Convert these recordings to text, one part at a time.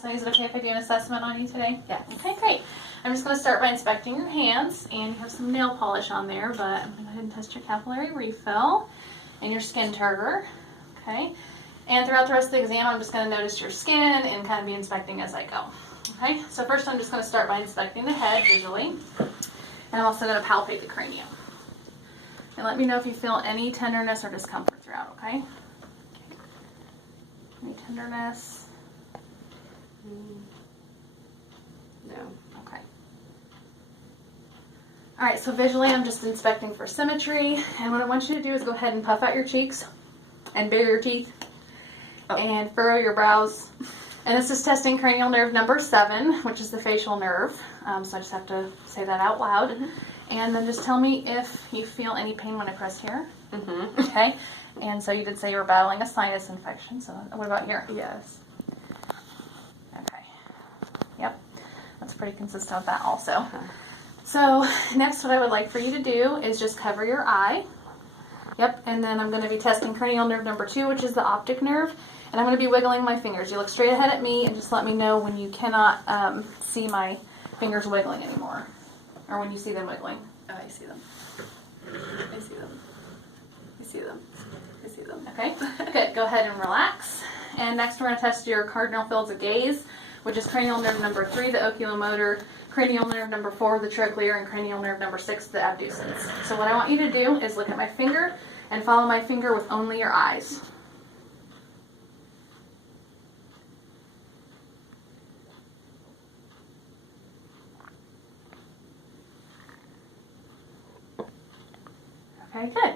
So is it okay if I do an assessment on you today? Yes. Okay, great. I'm just going to start by inspecting your hands, and you have some nail polish on there, but I'm going to go ahead and test your capillary refill and your skin turgor. Okay. And throughout the rest of the exam, I'm just going to notice your skin and kind of be inspecting as I go. Okay. So first, I'm just going to start by inspecting the head visually, and I'm also going to palpate the cranium. And let me know if you feel any tenderness or discomfort throughout. Okay. Any tenderness? No. Okay. All right, so visually I'm just inspecting for symmetry, and what I want you to do is go ahead and puff out your cheeks and bare your teeth and furrow your brows. And this is testing cranial nerve number 7, which is the facial nerve. So I just have to say that out loud. And then just tell me if you feel any pain when I press here. Okay. And so you did say you were battling a sinus infection. So what about here? Yes. Okay. Yep. That's pretty consistent with that also. So next what I would like for you to do is just cover your eye. Yep. And then I'm going to be testing cranial nerve number 2, which is the optic nerve. And I'm going to be wiggling my fingers. You look straight ahead at me and just let me know when you cannot see my fingers wiggling anymore. Or when you see them wiggling. Oh, I see them. I see them. I see them. I see them. Okay, good. Go ahead and relax. And next we're going to test your cardinal fields of gaze, which is cranial nerve number 3, the oculomotor, cranial nerve number 4, the trochlear, and cranial nerve number 6, the abducens. So what I want you to do is look at my finger and follow my finger with only your eyes. Okay, good.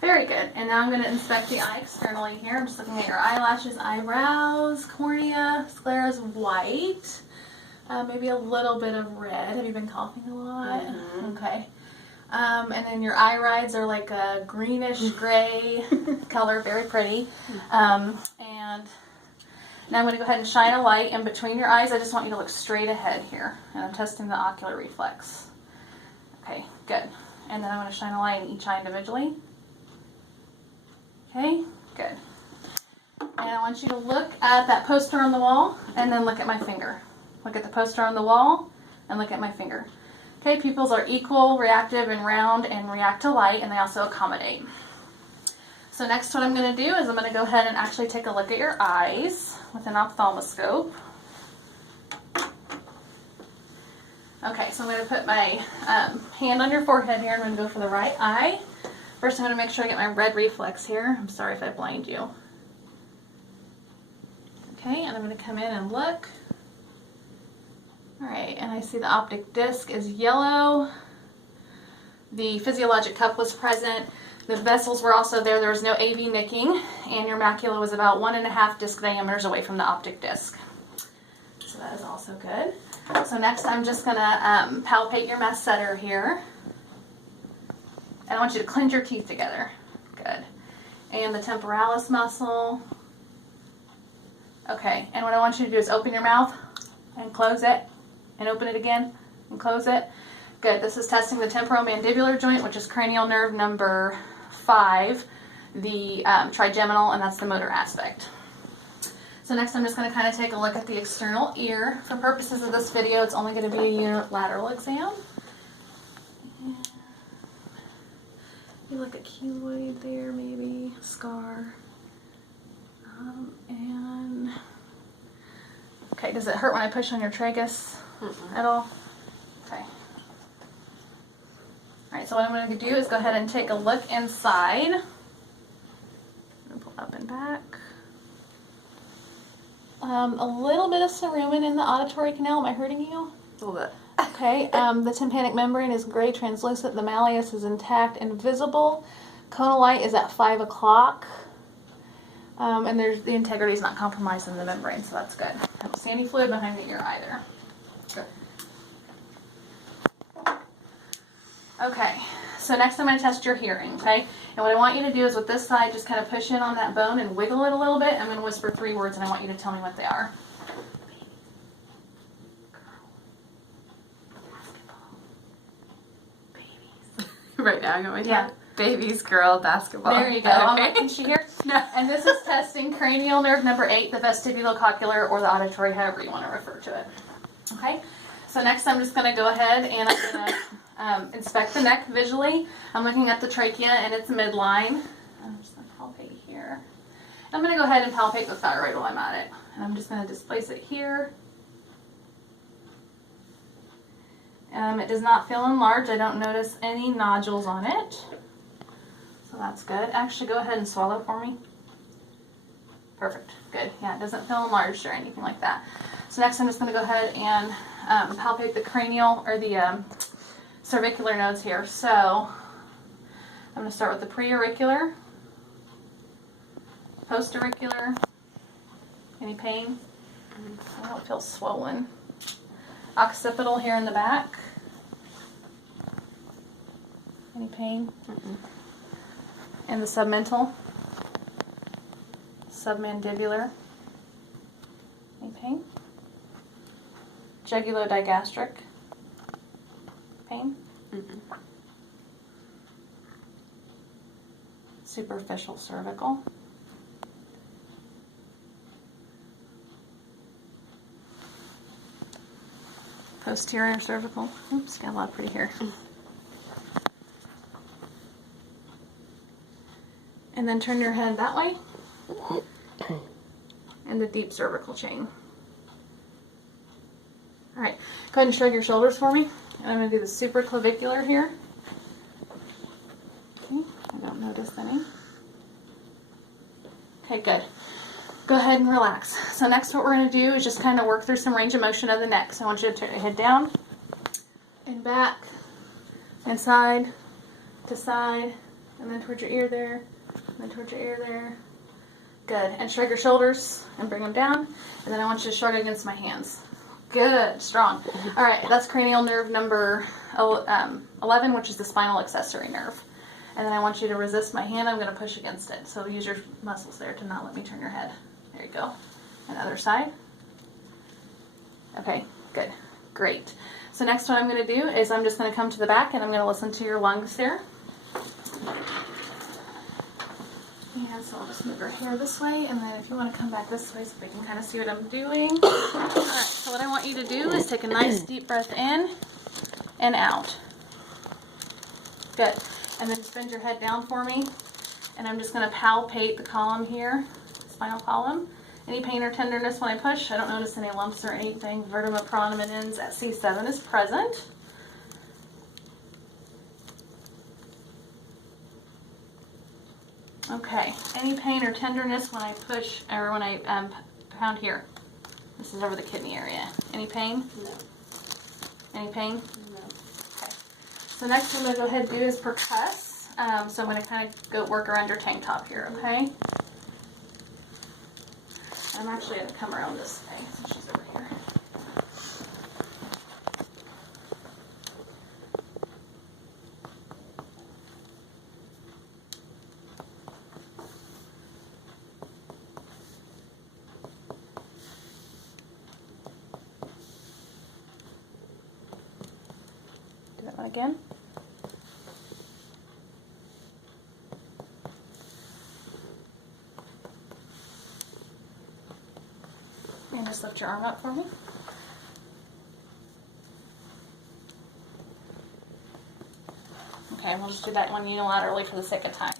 Very good. And now I'm going to inspect the eye externally here. I'm just looking at your eyelashes, eyebrows, cornea, sclera's white, maybe a little bit of red. Have you been coughing a lot? Okay. And then your irides are like a greenish gray color, very pretty. And now I'm going to go ahead and shine a light in between your eyes. I just want you to look straight ahead here. And I'm testing the ocular reflex. Okay, good. And then I'm going to shine a light in each eye individually. Okay, good. And I want you to look at that poster on the wall and then look at my finger. Look at the poster on the wall and look at my finger. Okay, pupils are equal, reactive, and round and react to light, and they also accommodate. So next what I'm going to do is I'm going to go ahead and actually take a look at your eyes with an ophthalmoscope. Okay, so I'm going to put my hand on your forehead here. I'm going to go for the right eye. First, I'm going to make sure I get my red reflex here. I'm sorry if I blind you. Okay, and I'm going to come in and look. All right, and I see the optic disc is yellow. The physiologic cup was present. The vessels were also there. There was no AV nicking, and your macula was about 1.5 disc diameters away from the optic disc. So that is also good. So next I'm just going to palpate your masseter here. And I want you to clench your teeth together. Good. And the temporalis muscle. Okay, and what I want you to do is open your mouth and close it. And open it again and close it. Good. This is testing the temporomandibular joint, which is cranial nerve number 5, the trigeminal, and that's the motor aspect. So next I'm just going to kind of take a look at the external ear. For purposes of this video, it's only going to be a unilateral exam. You look at keloid there, maybe, scar. And, okay, does it hurt when I push on your tragus at all? Okay. Alright, so what I'm going to do is go ahead and take a look inside. I'm going to pull up and back. A little bit of cerumen in the auditory canal. Am I hurting you? A little bit. Okay. The tympanic membrane is gray translucent. The malleus is intact and visible. Conal light is at 5 o'clock. And the integrity is not compromised in the membrane, so that's good. I don't see any fluid behind the ear either. Good. Okay. So next I'm going to test your hearing, okay? And what I want you to do is with this side, just kind of push in on that bone and wiggle it a little bit. I'm going to whisper 3 words and I want you to tell me what they are. Right now I'm going to babies, girl, basketball. There you go. Okay. I'm looking, she here. No. And this is testing cranial nerve number 8, the vestibulocochlear, or the auditory, however you want to refer to it. Okay? So next I'm just going to go ahead and I'm going to inspect the neck visually. I'm looking at the trachea and its midline. I'm just going to palpate here. I'm going to go ahead and palpate the thyroid while I'm at it. And I'm just going to displace it here. It does not feel enlarged. I don't notice any nodules on it. So that's good. Actually, go ahead and swallow for me. Perfect. Good. Yeah, it doesn't feel enlarged or anything like that. So next I'm just going to go ahead and palpate the cranial or the cervicular nodes here. So I'm going to start with the preauricular, postauricular. Any pain? I don't feel swollen. Occipital here in the back. Any pain? And the submental, submandibular. Any pain? Jugulodigastric. Pain? Superficial cervical. Posterior cervical. Oops, got a lot pretty here. And then turn your head that way. And the deep cervical chain. Alright, go ahead and shrug your shoulders for me. And I'm going to do the supraclavicular here. Okay, I don't notice any. Okay, good. Go ahead and relax. So next what we're going to do is just kind of work through some range of motion of the neck. So I want you to turn your head down and back and side to side and then towards your ear there and then towards your ear there. Good. And shrug your shoulders and bring them down. And then I want you to shrug against my hands. Good. Strong. All right. That's cranial nerve number 11, which is the spinal accessory nerve. And then I want you to resist my hand. I'm going to push against it. So use your muscles there to not let me turn your head. There you go. And other side. Okay, good. Great. So next what I'm going to do is I'm just going to come to the back and I'm going to listen to your lungs here. And so I'll just move your hair this way, and then if you want to come back this way so we can kind of see what I'm doing. Alright, so what I want you to do is take a nice deep breath in and out. Good. And then just bend your head down for me. And I'm just going to palpate the column here, spinal column. Any pain or tenderness when I push? I don't notice any lumps or anything. Vertebra prominens at C7 is present. Okay. Any pain or tenderness when I push or when I pound here? This is over the kidney area. Any pain? No. Any pain? No. Okay. So next what I'm going to go ahead and do is percuss. So I'm going to kind of go work around your tank top here, okay? I'm actually going to come around this way since she's over here. Do that one again. And just lift your arm up for me. Okay, we'll just do that one unilaterally for the sake of time.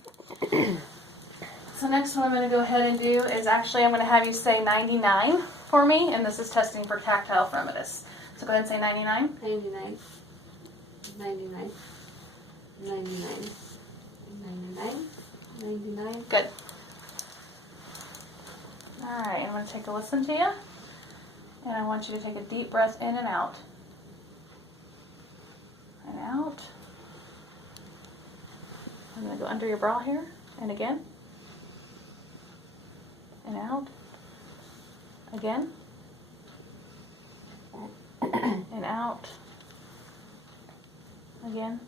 So next what I'm going to go ahead and do is actually I'm going to have you say 99 for me, and this is testing for tactile fremitus. So go ahead and say 99. 99. 99. 99. 99. 99. Good. Alright, I'm going to take a listen to you. And I want you to take a deep breath in and out. And out. I'm going to go under your bra here. And again. And out. Again. And out. Again.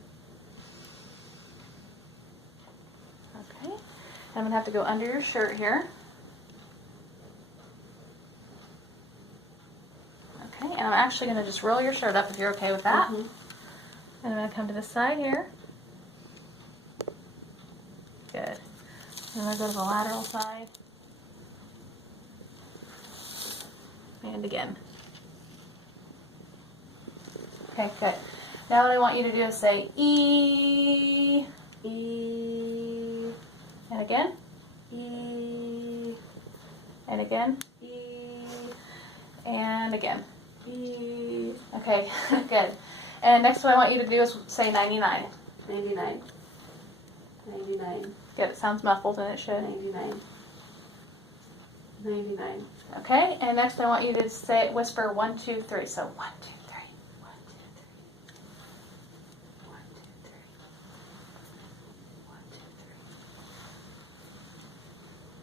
Okay. I'm going to have to go under your shirt here. Okay, and I'm actually going to just roll your shirt up if you're okay with that. And I'm going to come to the side here. Good. And then go to the lateral side. And again. Okay, good. Now what I want you to do is say E, E, and again, E, and again, E, and again, E. Okay, good. And next what I want you to do is say 99. 99. 99. Good, it sounds muffled and it should. 99. 99. Okay, and next I want you to say, whisper 1, 2, 3. So 1, 2, 3. 1, 2, 3. 1, 2, 3. 1, 2, 3.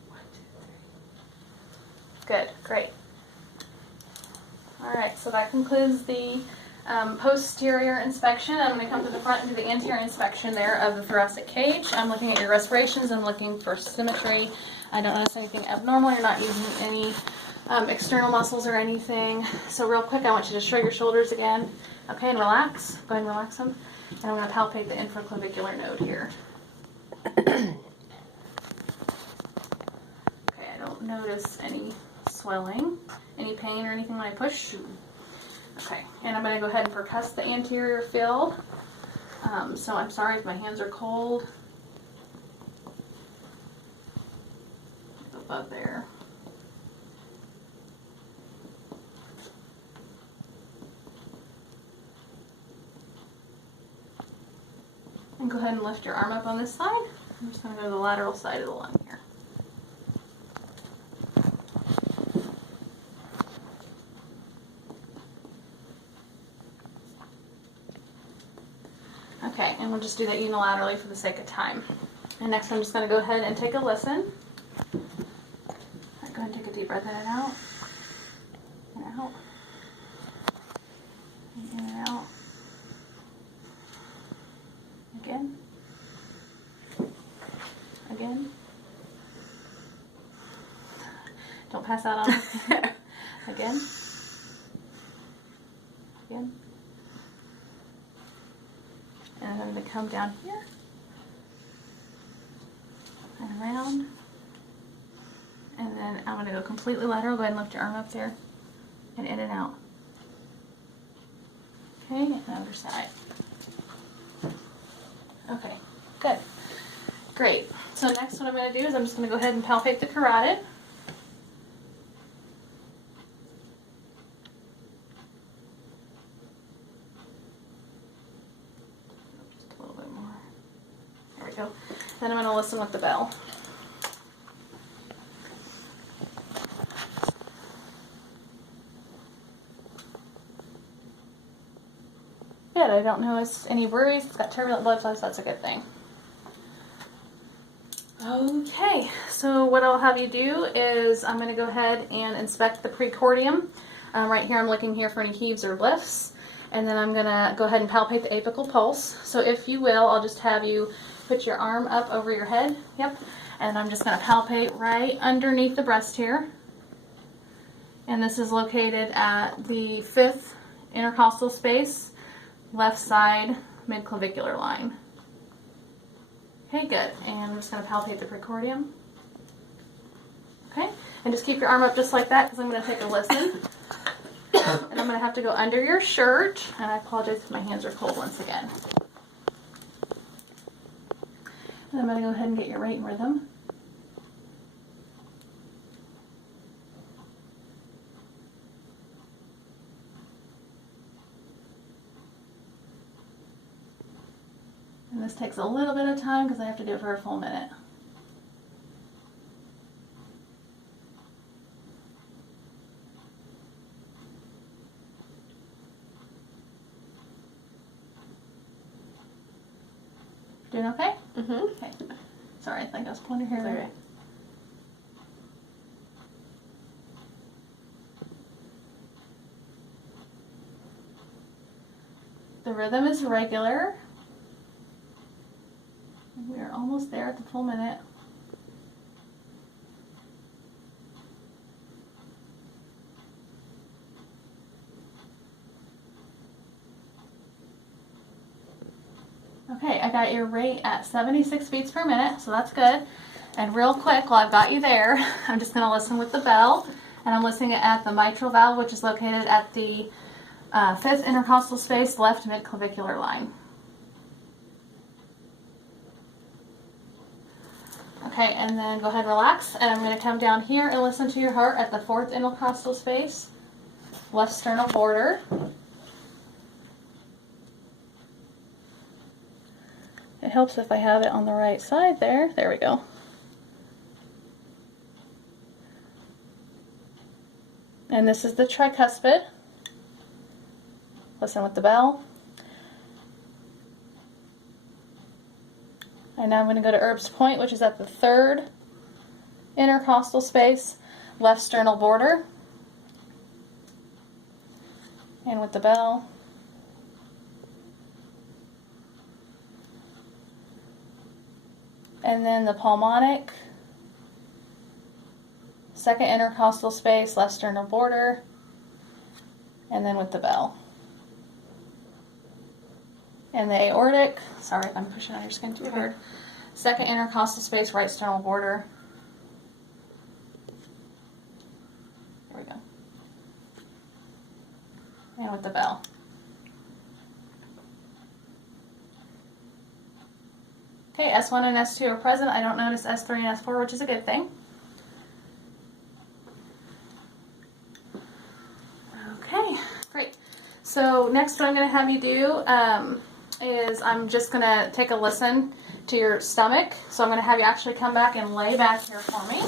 1, 2, 3. Good, great. Alright, so that concludes the posterior inspection. I'm going to come to the front and do the anterior inspection there of the thoracic cage. I'm looking at your respirations. I'm looking for symmetry. I don't notice anything abnormal. You're not using any external muscles or anything. So real quick, I want you to show your shoulders again. Okay, and relax. Go ahead and relax them. And I'm going to palpate the infraclavicular node here. Okay, I don't notice any swelling, any pain or anything when I push. Okay, and I'm going to go ahead and percuss the anterior field. So I'm sorry if my hands are cold. Above there. And go ahead and lift your arm up on this side. I'm just going to go to the lateral side of the lung here. Okay, and we'll just do that unilaterally for the sake of time. And next I'm just going to go ahead and take a listen. Right, go ahead and take a deep breath in and out. And out. And in and out. Again. Again. Don't pass out on me. Again. Again. And I'm going to come down here and around, and then I'm going to go completely lateral. Go ahead and lift your arm up there and in and out. Okay, and other side. Okay, good. Great. So next what I'm going to do is I'm just going to go ahead and palpate the carotid. Go. Then I'm going to listen with the bell. Good, I don't notice any worries. It's got turbulent blood flow, so that's a good thing. Okay, so what I'll have you do is I'm going to go ahead and inspect the precordium. Right here I'm looking here for any heaves or lifts. And then I'm going to go ahead and palpate the apical pulse. So if you will, I'll just have you put your arm up over your head. Yep. And I'm just going to palpate right underneath the breast here. And this is located at the 5th intercostal space, left side midclavicular line. Okay, good. And I'm just going to palpate the precordium. Okay. And just keep your arm up just like that because I'm going to take a listen. And I'm going to have to go under your shirt. And I apologize if my hands are cold once again. And I'm going to go ahead and get your rate and rhythm. And this takes a little bit of time because I have to do it for a full minute. Doing okay? Mm-hmm. Okay. Sorry, I think I was pulling your hair. It's okay. The rhythm is regular. We are almost there at the full minute. Okay, I got your rate at 76 beats per minute, so that's good. And real quick, while I've got you there, I'm just going to listen with the bell. And I'm listening at the mitral valve, which is located at the 5th intercostal space, left midclavicular line. Okay, and then go ahead and relax. And I'm going to come down here and listen to your heart at the 4th intercostal space, left sternal border. It helps if I have it on the right side there. There we go. And this is the tricuspid. Listen with the bell. And now I'm going to go to Erb's point, which is at the 3rd intercostal space, left sternal border. And with the bell. And then the pulmonic, 2nd intercostal space, left sternal border, and then with the bell. And the aortic, sorry if I'm pushing on your skin too hard, 2nd intercostal space, right sternal border. There we go. And with the bell. Okay, S1 and S2 are present. I don't notice S3 and S4, which is a good thing. Okay, great. So next what I'm going to have you do is I'm just going to take a listen to your stomach. So I'm going to have you actually come back and lay back here for me.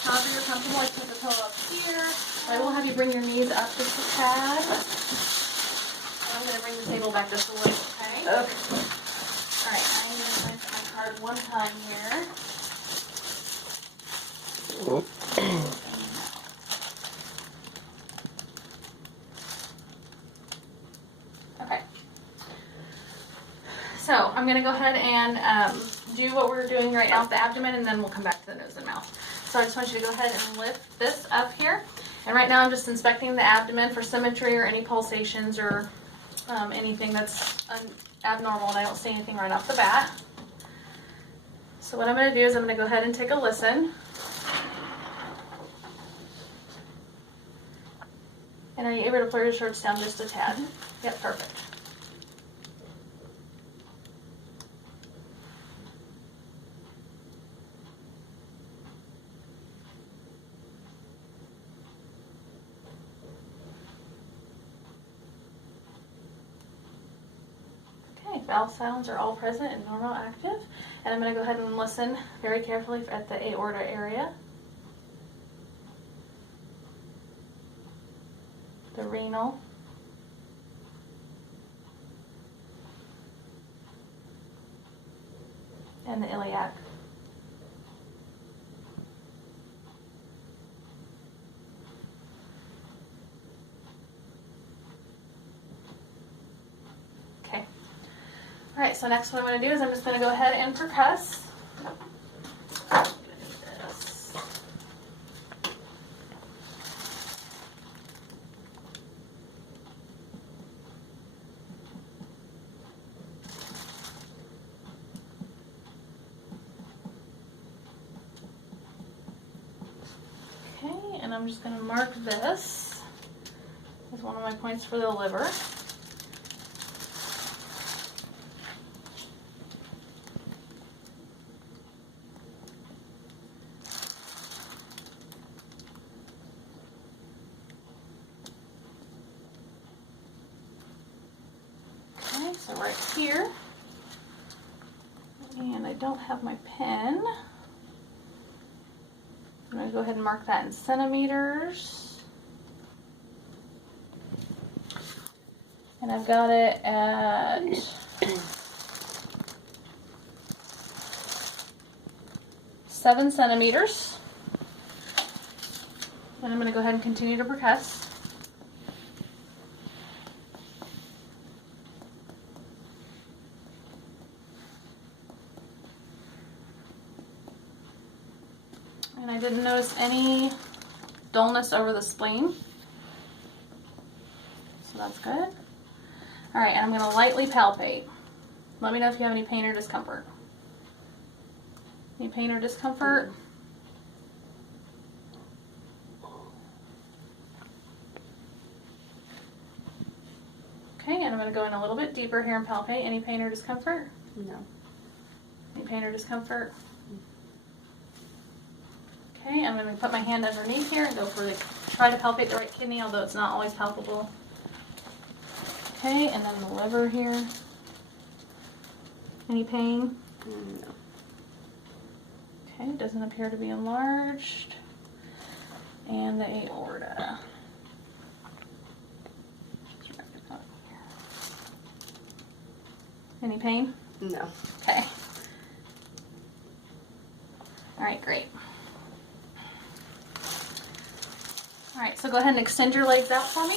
However you're comfortable, I put the pillow up here. I will have you bring your knees up just a tad. I'm going to bring the table back just a little, okay? Okay. Alright, I'm going to rinse my card one time here. Okay. So, I'm going to go ahead and do what we're doing right now with the abdomen, and then we'll come back to the nose and mouth. So I just want you to go ahead and lift this up here. And right now I'm just inspecting the abdomen for symmetry or any pulsations or anything that's abnormal, and I don't see anything right off the bat. So what I'm going to do is I'm going to go ahead and take a listen. And are you able to pull your shorts down just a tad? Yep, perfect. Okay, valve sounds are all present and normal active. And I'm going to go ahead and listen very carefully at the aorta area, the renal, and the iliac. Okay. Alright, so next what I'm going to do is I'm just going to go ahead and percuss. Okay, and I'm just going to mark this as one of my points for the liver. Okay, so right here, and I don't have my pen. I'm going to go ahead and mark that in centimeters. And I've got it at 7 centimeters. And I'm going to go ahead and continue to percuss. And I didn't notice any dullness over the spleen. So that's good. Alright, and I'm going to lightly palpate. Let me know if you have any pain or discomfort. Any pain or discomfort? Okay, and I'm going to go in a little bit deeper here and palpate. Any pain or discomfort? No. Any pain or discomfort? Okay, I'm going to put my hand underneath here and go for try to palpate the right kidney, although it's not always palpable. Okay, and then the liver here. Any pain? No. Okay, doesn't appear to be enlarged. And the aorta. Any pain? No. Okay. All right, great. All right, so go ahead and extend your legs out for me.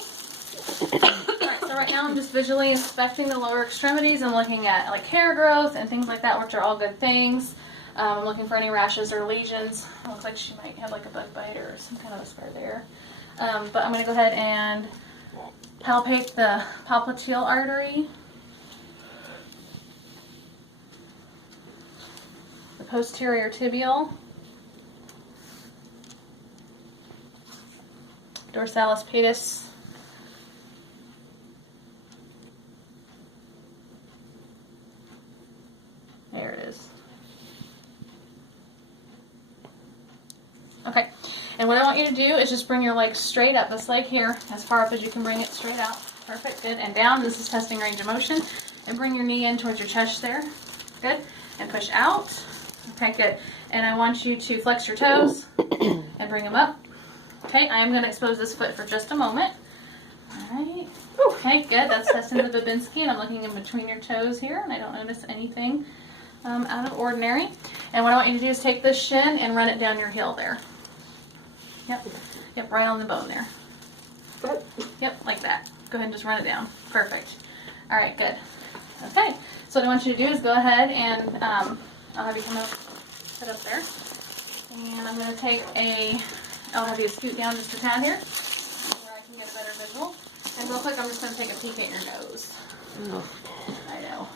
All right, so right now I'm just visually inspecting the lower extremities. I'm looking at like hair growth and things like that, which are all good things. I'm looking for any rashes or lesions. It looks like she might have like a bug bite or some kind of a scar there. But I'm going to go ahead and palpate the popliteal artery, the posterior tibial, dorsalis pedis, there it is. Okay, and what I want you to do is just bring your leg straight up, this leg here, as far up as you can bring it straight out. Perfect, good, and down. This is testing range of motion. And bring your knee in towards your chest there. Good, and push out. Okay, good. And I want you to flex your toes and bring them up. Okay, I am going to expose this foot for just a moment. All right. Okay, good. That's testing the Babinski, and I'm looking in between your toes here, and I don't notice anything out of ordinary. And what I want you to do is take this shin and run it down your heel there. Yep, right on the bone there. Yep, like that. Go ahead and just run it down. Perfect. All right, good. Okay, so what I want you to do is go ahead and I'll have you come up, sit up there. And I'm going to take I'll have you scoot down just a tad here where I can get a better visual. And real quick, I'm just going to take a peek at your nose. I know.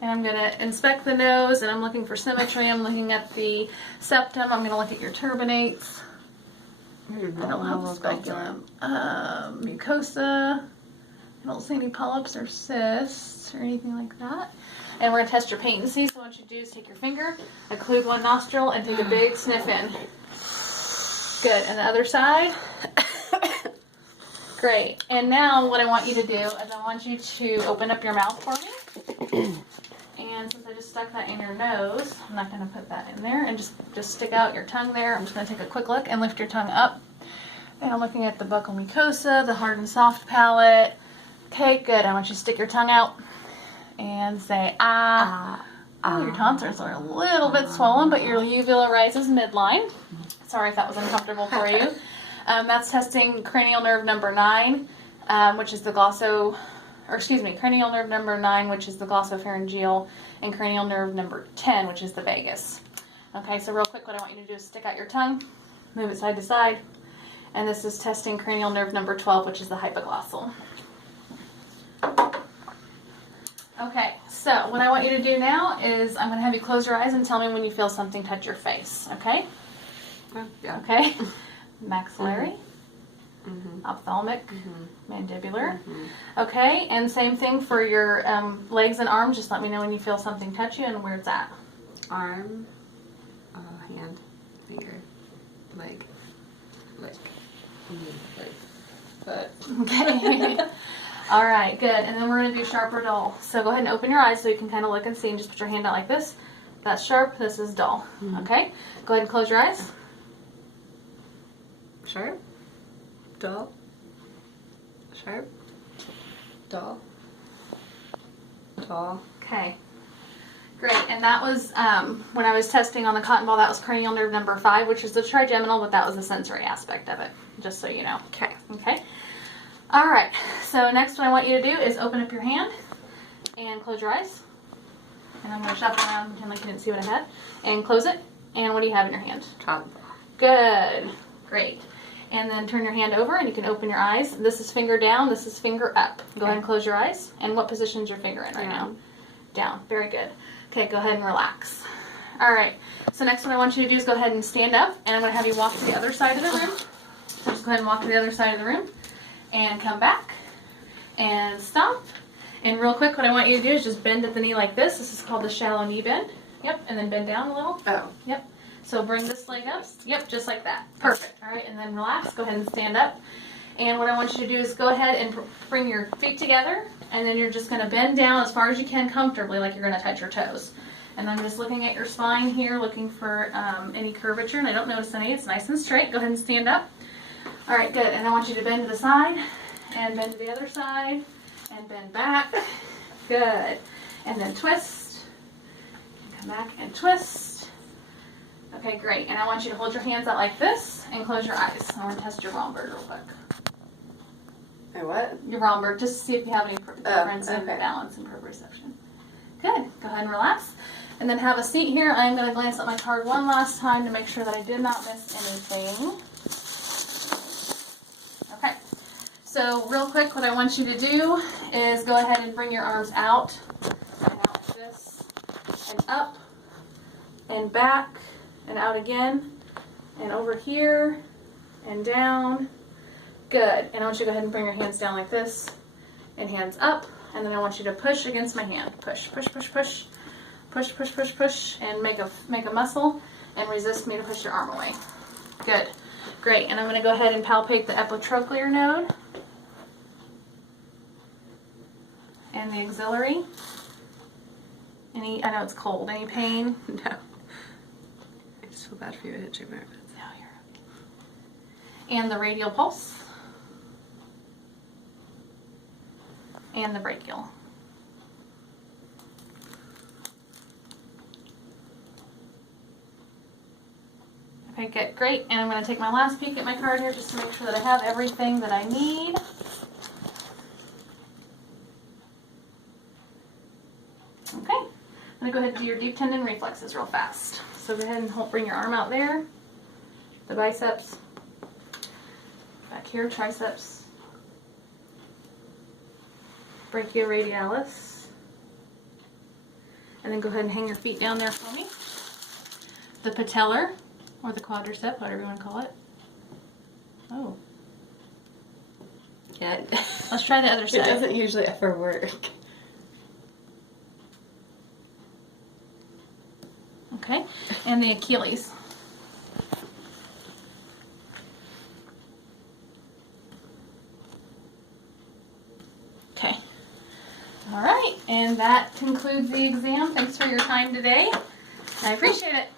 And I'm going to inspect the nose, and I'm looking for symmetry. I'm looking at the septum. I'm going to look at your turbinates. I don't have the speculum. Mucosa. I don't see any polyps or cysts or anything like that. And we're going to test your patency. So what you do is take your finger, occlude one nostril, and take a big sniff in. Good. And the other side. Great. And now what I want you to do is I want you to open up your mouth for me. And since I just stuck that in your nose, I'm not going to put that in there. And just stick out your tongue there. I'm just going to take a quick look and lift your tongue up. And I'm looking at the buccal mucosa, the hard and soft palate. Okay, good. I want you to stick your tongue out and say, ah. Oh, your tonsils are a little bit swollen, but your uvula rises midline. Sorry if that was uncomfortable for you. That's testing cranial nerve number 9, which is the cranial nerve number 9, which is the glossopharyngeal, and cranial nerve number 10, which is the vagus. Okay, so real quick, what I want you to do is stick out your tongue, move it side to side, and this is testing cranial nerve number 12, which is the hypoglossal. Okay, so what I want you to do now is I'm going to have you close your eyes and tell me when you feel something touch your face, okay? Yeah. Okay. Maxillary, ophthalmic, mandibular. Okay, and same thing for your legs and arms. Just let me know when you feel something touch you and where it's at. Arm, hand, finger, leg, foot. Okay. All right, good. And then we're going to do sharp or dull. So go ahead and open your eyes so you can kind of look and see, and just put your hand out like this. That's sharp, this is dull. Okay? Go ahead and close your eyes. Sharp, dull, sharp, dull, dull. Okay. Great. And that was, when I was testing on the cotton ball, that was cranial nerve number 5, which is the trigeminal, but that was the sensory aspect of it, just so you know. Okay. Okay. All right. So next what I want you to do is open up your hand and close your eyes. And I'm going to shuffle around and pretend like you didn't see what I had. And close it. And what do you have in your hand? Cotton ball. Good. Great. And then turn your hand over and you can open your eyes. This is finger down. This is finger up. Go ahead and close your eyes. And what position is your finger in right now? down. Very good. Okay, go ahead and relax. All right, so next what I want you to do is go ahead and stand up, and I'm going to have you walk to the other side of the room. So just go ahead and walk to the other side of the room, and come back, and stop. And real quick, what I want you to do is just bend at the knee like this. This is called the shallow knee bend. Yep, and then bend down a little. Oh. Yep. So bring this leg up. Yep, just like that. Perfect. All right, and then relax. Go ahead and stand up. And what I want you to do is go ahead and bring your feet together, and then you're just going to bend down as far as you can comfortably, like you're going to touch your toes. And I'm just looking at your spine here, looking for any curvature, and I don't notice any. It's nice and straight. Go ahead and stand up. All right, good. And I want you to bend to the side, and bend to the other side, and bend back. Good. And then twist. Come back and twist. Okay, great. And I want you to hold your hands out like this, and close your eyes. I want to test your Romberg real quick. My what? Your Romberg, just to see if you have any difference in balance and proprioception. Good. Go ahead and relax. And then have a seat here. I'm going to glance at my card one last time to make sure that I did not miss anything. Okay. So real quick, what I want you to do is go ahead and bring your arms out. And out like this. And up. And back. And out again. And over here. And down. Good. And I want you to go ahead and bring your hands down like this. And hands up. And then I want you to push against my hand. Push, push, push, push. Push, push, push, push, and make a muscle, and resist me to push your arm away. Good. Great. And I'm going to go ahead and palpate the epitrochlear node and the axillary. I know it's cold. Any pain? No. I just feel bad for you. I hit you, Mary. No, you're okay. And the radial pulse. And the brachial. Okay, good, great. And I'm going to take my last peek at my card here just to make sure that I have everything that I need. Okay, I'm going to go ahead and do your deep tendon reflexes real fast. So go ahead and bring your arm out there, the biceps, back here, triceps, brachioradialis, and then go ahead and hang your feet down there for me. The patellar, or the quadricep, whatever you want to call it. Oh. Yeah. Let's try the other side. It doesn't usually ever work. Okay. And the Achilles. Okay. All right. And that concludes the exam. Thanks for your time today. I appreciate it.